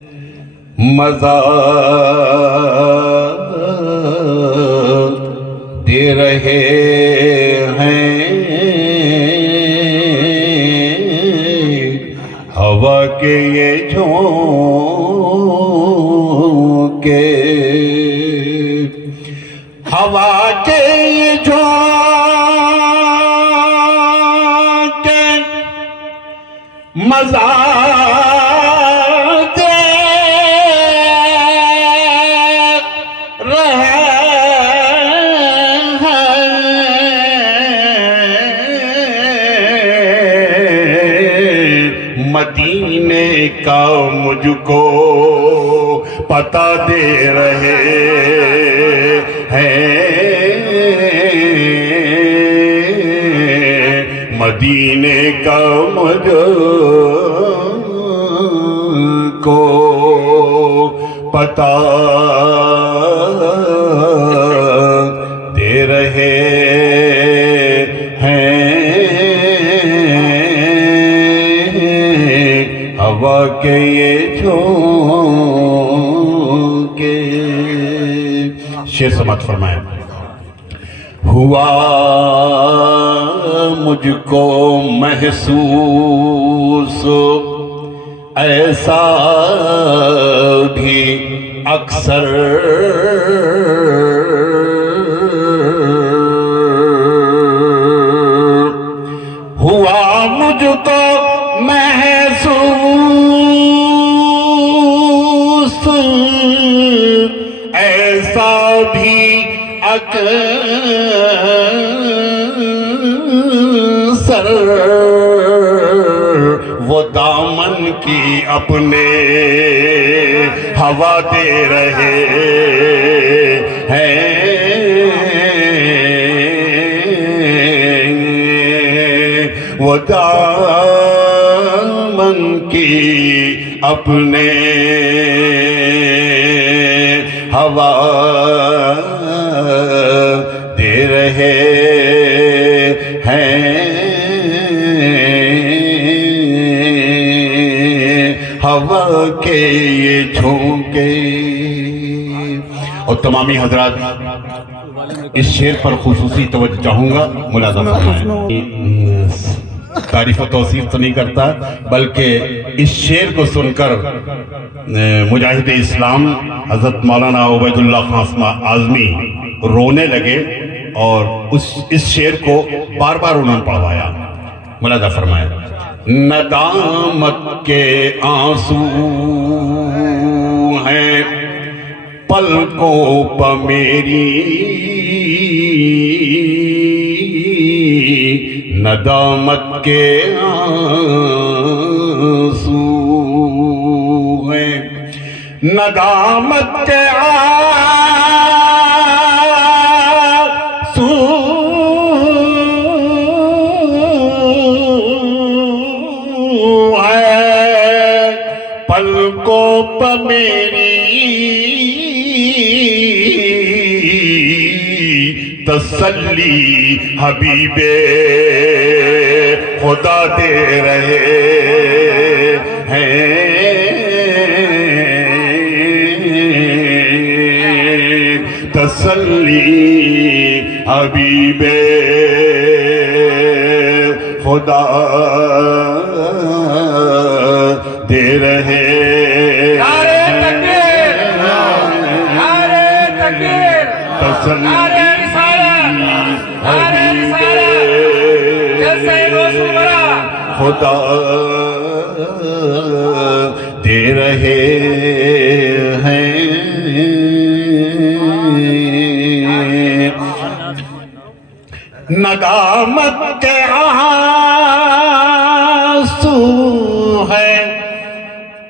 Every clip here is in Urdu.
مزہ دے رہے ہیں ہوا کے یہ جھونکے، ہوا کے یہ جھونکے مزہ مدینے کا مجھ کو پتہ دے رہے ہیں، مدینے کا مجھ کو پتہ دے رہے ہوا کے یہ جھونکے۔ شعر سماعت فرمائیں۔ ہوا مجھ کو محسوس ایسا بھی اکثر ہوا مجھ کو محسوس ایسا بھی اکثر وہ دامن کی اپنے ہوا دے رہے ہیں، وہ دامن کی اپنے ہوا دے رہے ہیں، ہوا کے یہ جھونکے۔ اور تمامی حضرات اس شعر پر خصوصی توجہ چاہوں گا، ملاحظہ فرمائیں۔ تعریف و توصیف تو نہیں کرتا، بلکہ اس شعر کو سن کر مجاہد اسلام حضرت مولانا عبید اللہ خان اعظمی رونے لگے اور اس شعر کو بار بار انہوں نے پڑھوایا۔ ملاحظہ فرمائیں۔ ندامت کے آنسو ہیں پلکوں پہ میری، ندامت کے آنسو ہیں، ندامت کے آنسو ہیں پلکوں پہ میری، تسلی حبیب خدا دے رہے ہیں، تسلی حبیب خدا دے رہے تسلی خدا دے رہے ہیں۔ ندامت کے آنسو ہیں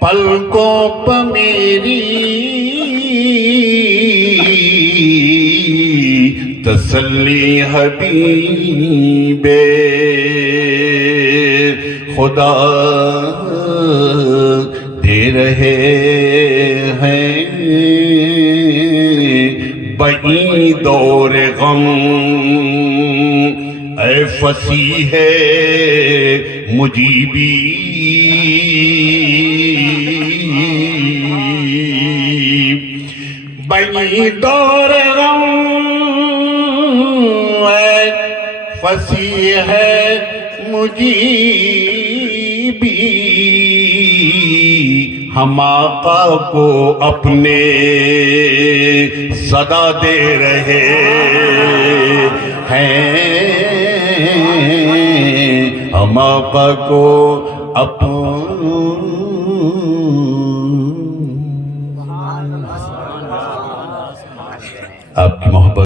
پلکوں پہ میری، تسلی حبیب خدا دے رہے ہیں، بئی دور غم اے فصیح مجیبی، بنی دور غم فصیح ہے مجیبی ہم آقا کو اپنے صدا دے رہے ہیں ہم آقا کو آپ کی محبت